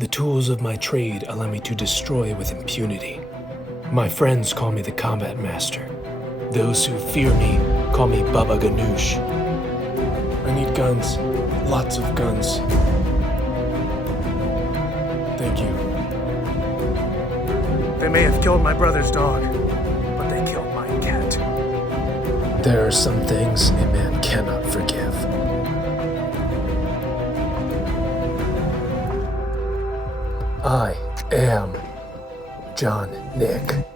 The tools of my trade allow me to destroy with impunity. My friends call me the Combat Master. Those who fear me call me Baba Ganoush. I need guns. Lots of guns. Thank you. They may have killed my brother's dog, but they killed my cat. There are some things a man cannot forgive. I am John Wick.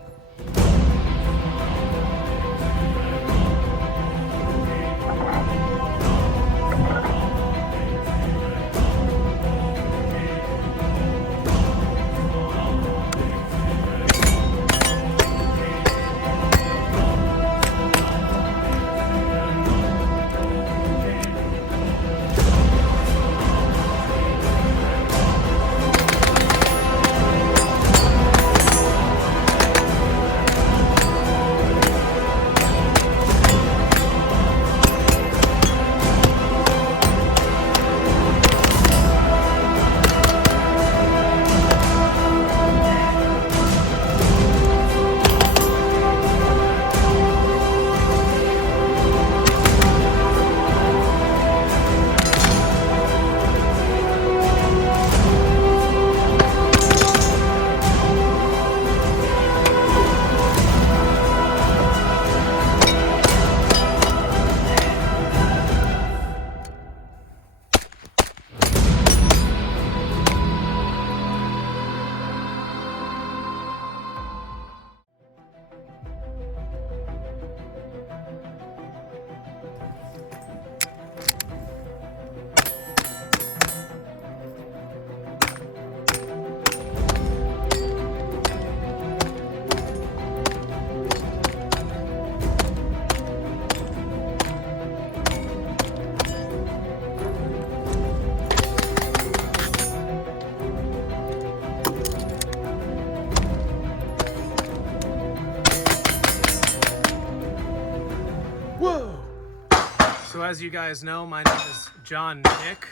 So as you guys know, my name is John Wick.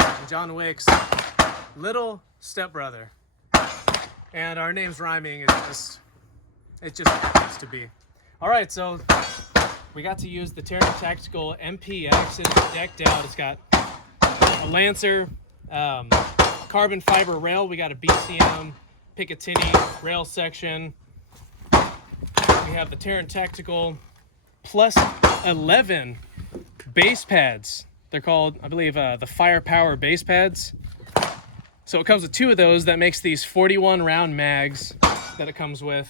I'm John Wick's little stepbrother. And our names rhyming is it just happens to be. Alright, so we got to use the Taran Tactical MPX. It is decked out. It's got a Lancer, carbon fiber rail. We got a BCM, Picatinny rail section. We have the Taran Tactical plus 11 base pads. They're called, I believe, the Firepower base pads. So it comes with two of those. That makes these 41 round mags that it comes with.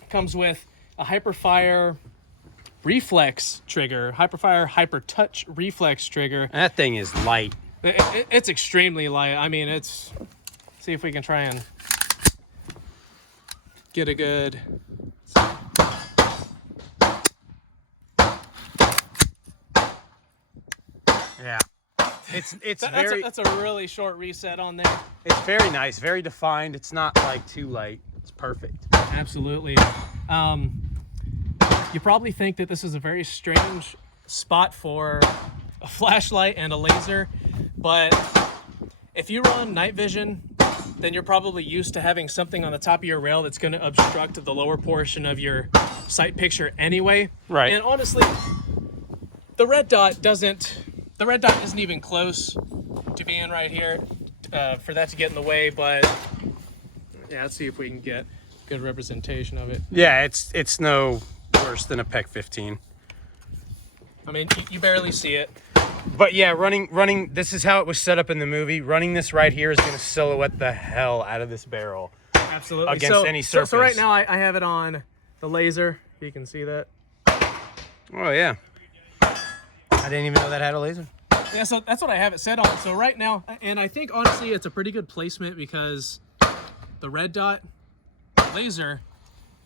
It comes with a Hyperfire reflex trigger, Hyperfire Hyper Touch reflex trigger. That thing is light. It's extremely light. I mean, it's, see if we can try and get a good. Yeah. That's a really short reset on there. It's very nice, very defined. It's not like too light. It's perfect. Absolutely. You probably think that this is a very strange spot for a flashlight and a laser, but if you run night vision, then you're probably used to having something on the top of your rail that's going to obstruct the lower portion of your sight picture anyway. Right. And honestly, the red dot isn't even close to being right here for that to get in the way, but yeah, let's see if we can get good representation of it. Yeah, it's no worse than a PEC 15. I mean, you barely see it. But yeah, running, this is how it was set up in the movie. Running this right here is going to silhouette the hell out of this barrel. Absolutely. Against any surface. So right now I have it on the laser. You can see that. Oh, yeah. I didn't even know that had a laser. Yeah, so that's what I have it set on. So right now, and I think honestly it's a pretty good placement because the red dot, laser,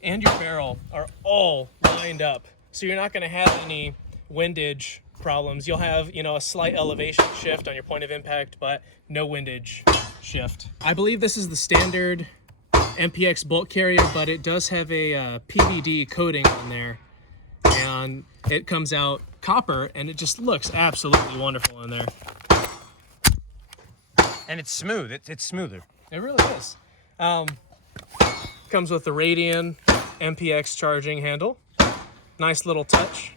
and your barrel are all lined up. So you're not going to have any windage problems. You'll have, a slight elevation shift on your point of impact, but no windage shift. I believe this is the standard MPX bolt carrier, but it does have a PVD coating on there, and it comes out copper, and it just looks absolutely wonderful in there. And it's smooth. It's smoother. It really is. Comes with the Radian MPX charging handle. Nice little touch.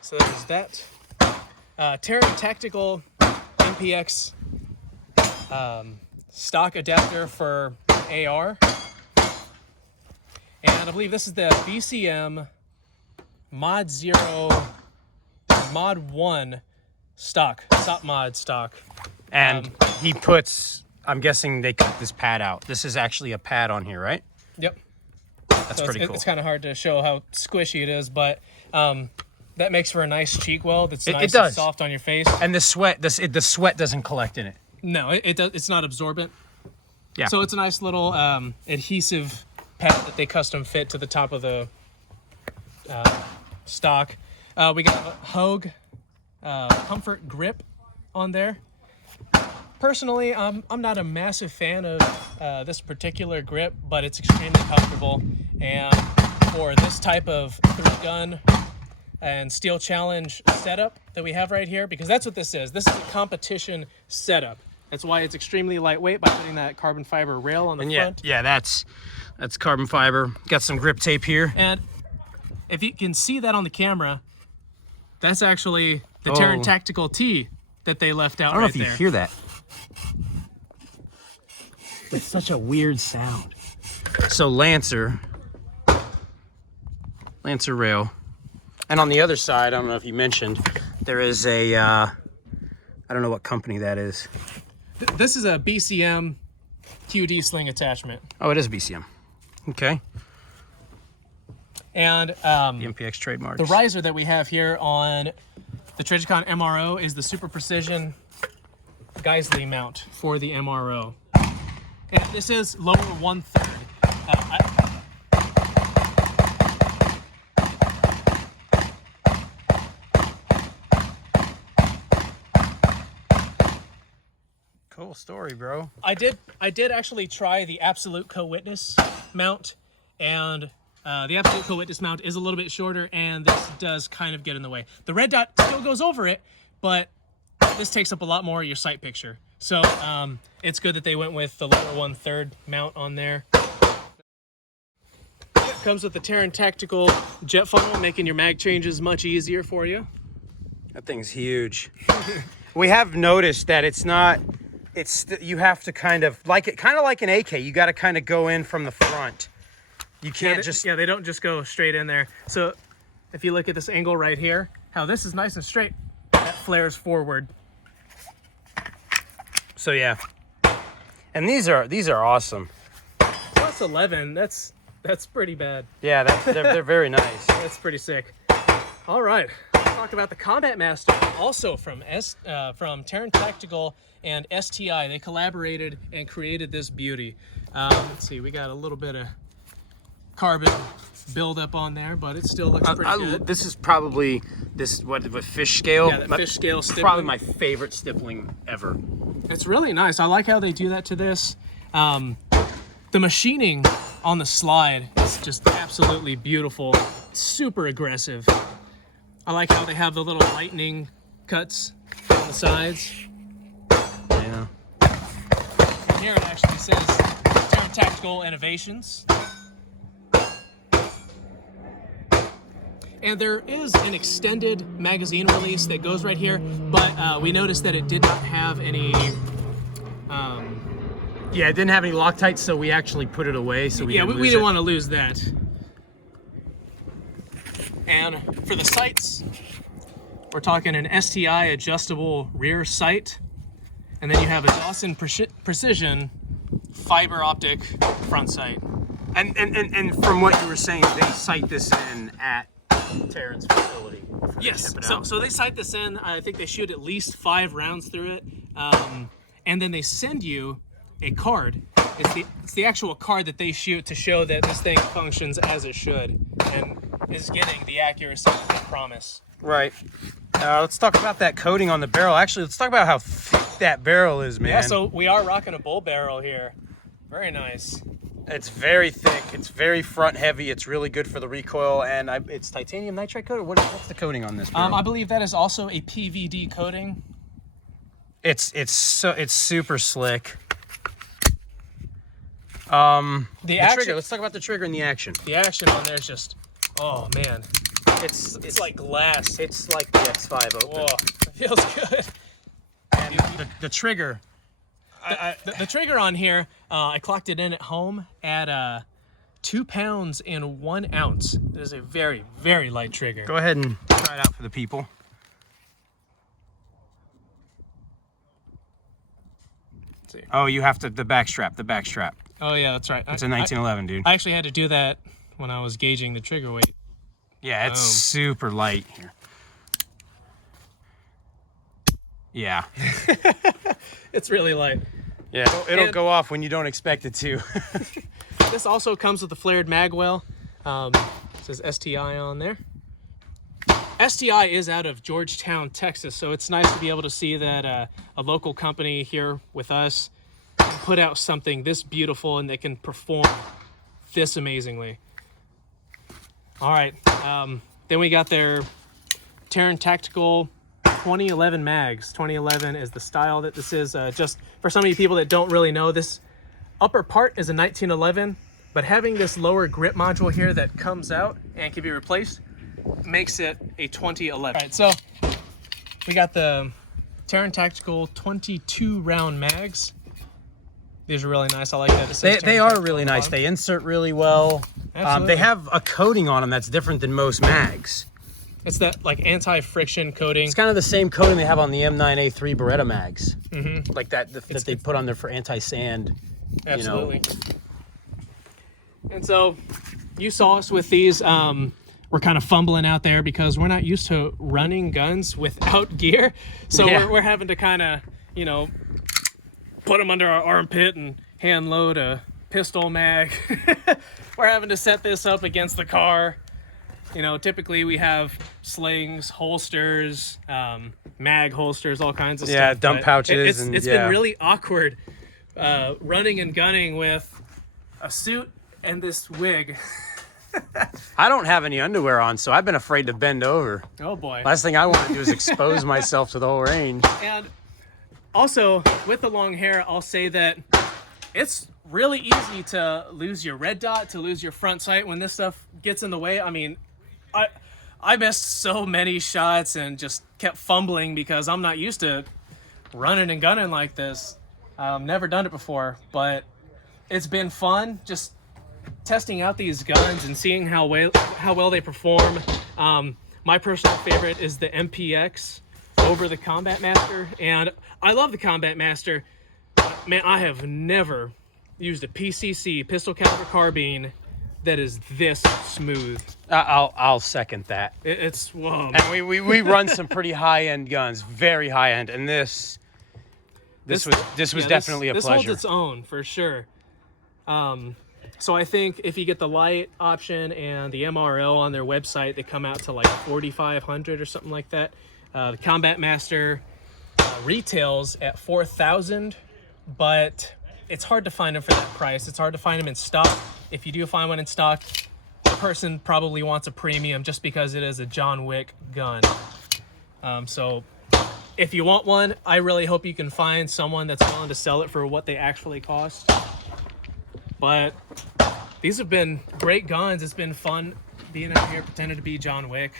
So there's that. Taran Tactical MPX stock adapter for AR. And I believe this is the BCM Mod 0 Mod 1 stock, SOP mod stock. And he puts, I'm guessing they cut this pad out. This is actually a pad on here, right? Yep. That's pretty cool. It's kind of hard to show how squishy it is, but that makes for a nice cheek weld. It's nice and soft on your face. And the sweat, the sweat doesn't collect in it. No, it's not absorbent. Yeah. So it's a nice little adhesive pad that they custom fit to the top of the stock. We got a Hogue Comfort Grip on there. Personally, I'm not a massive fan of this particular grip, but it's extremely comfortable. And for this type of 3-gun and Steel Challenge setup that we have right here, because that's what this is. This is a competition setup. That's why it's extremely lightweight by putting that carbon fiber rail on the front. Yeah, that's carbon fiber. Got some grip tape here. And if you can see that on the camera, that's actually the Taran Tactical T that they left out right there. I don't know if you hear that. It's such a weird sound. So Lancer rail. And on the other side, I don't know if you mentioned, there is a, I don't know what company that is. This is a BCM QD sling attachment. Oh, it is BCM. Okay. And the MPX trademarks. The riser that we have here on the Trijicon MRO is the Super Precision Geisley mount for the MRO. And this is lower 1/3. Cool story, bro. I did actually try the Absolute Co-Witness mount, and the Absolute Co-Witness mount is a little bit shorter, and this does kind of get in the way. The red dot still goes over it, but this takes up a lot more of your sight picture. So it's good that they went with the lower 1/3 mount on there. It comes with the Taran Tactical jet funnel, making your mag changes much easier for you. That thing's huge. We have noticed that it's not. You have to kind of like an AK. You got to kind of go in from the front. You can't they don't just go straight in there. So if you look at this angle right here, how this is nice and straight, that flares forward. So yeah, and these are awesome. Plus 11, that's pretty bad. Yeah, they're very nice. That's pretty sick. All right, let's talk about the Combat Master, also from Taran Tactical and STI. They collaborated and created this beauty. Let's see, we got a little bit of carbon buildup on there, but it still looks pretty good. This is probably with fish scale. Yeah, the fish scale stippling. Probably my favorite stippling ever. It's really nice. I like how they do that to this. The machining on the slide is just absolutely beautiful. Super aggressive. I like how they have the little lightning cuts on the sides. Yeah. And here it actually says Taran Tactical Innovations. And there is an extended magazine release that goes right here, but we noticed that it did not have any... yeah, it didn't have any Loctite, so we actually put it away. So we didn't want to lose that. And for the sights, we're talking an STI adjustable rear sight, and then you have a Dawson Precision fiber optic front sight. And from what you were saying, they sight this in at Taran's facility. Yes, so they sight this in. I think they shoot at least 5 rounds through it, and then they send you a card. It's the actual card that they shoot to show that this thing functions as it should and is getting the accuracy that they promise. Right. Let's talk about that coating on the barrel. Actually, let's talk about how thick that barrel is, man. Yeah, so we are rocking a bull barrel here. Very nice. It's very thick. It's very front heavy. It's really good for the recoil, and it's titanium nitride coated. What's the coating on this barrel? I believe that is also a PVD coating. It's super slick. The action, trigger. Let's talk about the trigger and the action. The action on there is just, oh man, it's like glass. It's like the X5 open. Whoa, it feels good. And the trigger. The trigger on here, I clocked it in at home at 2 pounds and 1 ounce. It is a very, very light trigger. Go ahead and try it out for the people. Let's see. Oh, you have to the back strap. Oh yeah, that's right. It's a 1911, dude. I actually had to do that when I was gauging the trigger weight. Yeah, it's super light here. Yeah. It's really light. Yeah, it'll go off when you don't expect it to. This also comes with the flared mag well. It says STI on there. STI is out of Georgetown, Texas, so it's nice to be able to see that a local company here with us can put out something this beautiful and they can perform this amazingly. All right, then we got their Taran Tactical 2011 mags. 2011 is the style that this is. Just for some of you people that don't really know, this upper part is a 1911, but having this lower grip module here that comes out and can be replaced makes it a 2011. All right, so we got the Taran Tactical 22 round mags. These are really nice. I like that. They are really nice. They insert really well. They have a coating on them that's different than most mags. It's that like anti-friction coating. It's kind of the same coating they have on the M9A3 Beretta mags. Mm-hmm. Like that they put on there for anti-sand. Absolutely. You know. And so you saw us with these. We're kind of fumbling out there because we're not used to running guns without gear. So we're having to kind of, put them under our armpit and hand load a pistol mag. We're having to set this up against the car. Typically we have slings, holsters, mag holsters, all kinds of stuff. Yeah, dump pouches. It's been really awkward running and gunning with a suit and this wig. I don't have any underwear on, so I've been afraid to bend over. Oh boy. Last thing I want to do is expose myself to the whole range. And also, with the long hair, I'll say that it's really easy to lose your red dot, to lose your front sight when this stuff gets in the way. I mean, I missed so many shots and just kept fumbling because I'm not used to running and gunning like this. Never done it before, but it's been fun just testing out these guns and seeing how well they perform. My personal favorite is the MPX over the Combat Master, and I love the Combat Master. Man, I have never used a PCC, pistol caliber carbine, that is this smooth. I'll second that. It's whoa. And we run some pretty high end guns, very high end, and this was definitely a pleasure. This holds its own for sure. So I think if you get the light option and the MRL on their website, they come out to like $4,500 or something like that. The Combat Master retails at $4,000, but it's hard to find them for that price. It's hard to find them in stock. If you do find one in stock, the person probably wants a premium just because it is a John Wick gun. So if you want one, I really hope you can find someone that's willing to sell it for what they actually cost. But these have been great guns. It's been fun being out here pretending to be John Wick.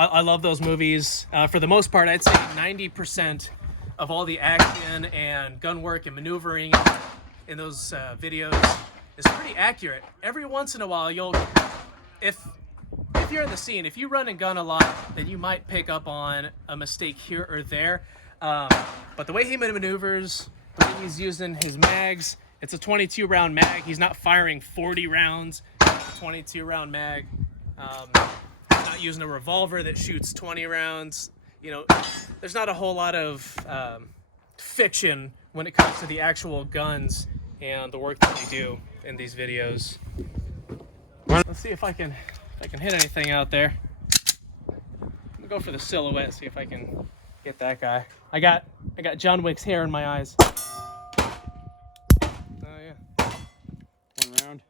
I love those movies. For the most part, I'd say 90% of all the action and gun work and maneuvering in those videos is pretty accurate. Every once in a while, if you're in the scene, if you run and gun a lot, then you might pick up on a mistake here or there. But the way he maneuvers, the way he's using his mags, it's a 22 round mag. He's not firing 40 rounds. It's a 22 round mag. He's not using a revolver that shoots 20 rounds. There's not a whole lot of fiction when it comes to the actual guns and the work that we do in these videos. Let's see if I can hit anything out there. I'm gonna go for the silhouette, see if I can get that guy. I got John Wick's hair in my eyes. Oh yeah. One round.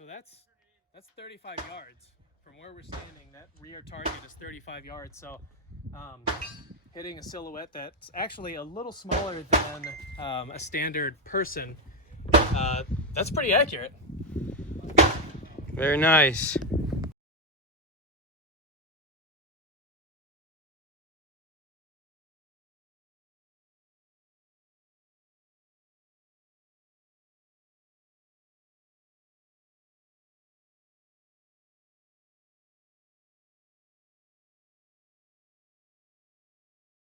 So that's 35 yards from where we're standing. That rear target is 35 yards. So hitting a silhouette that's actually a little smaller than a standard person, that's pretty accurate. Very nice.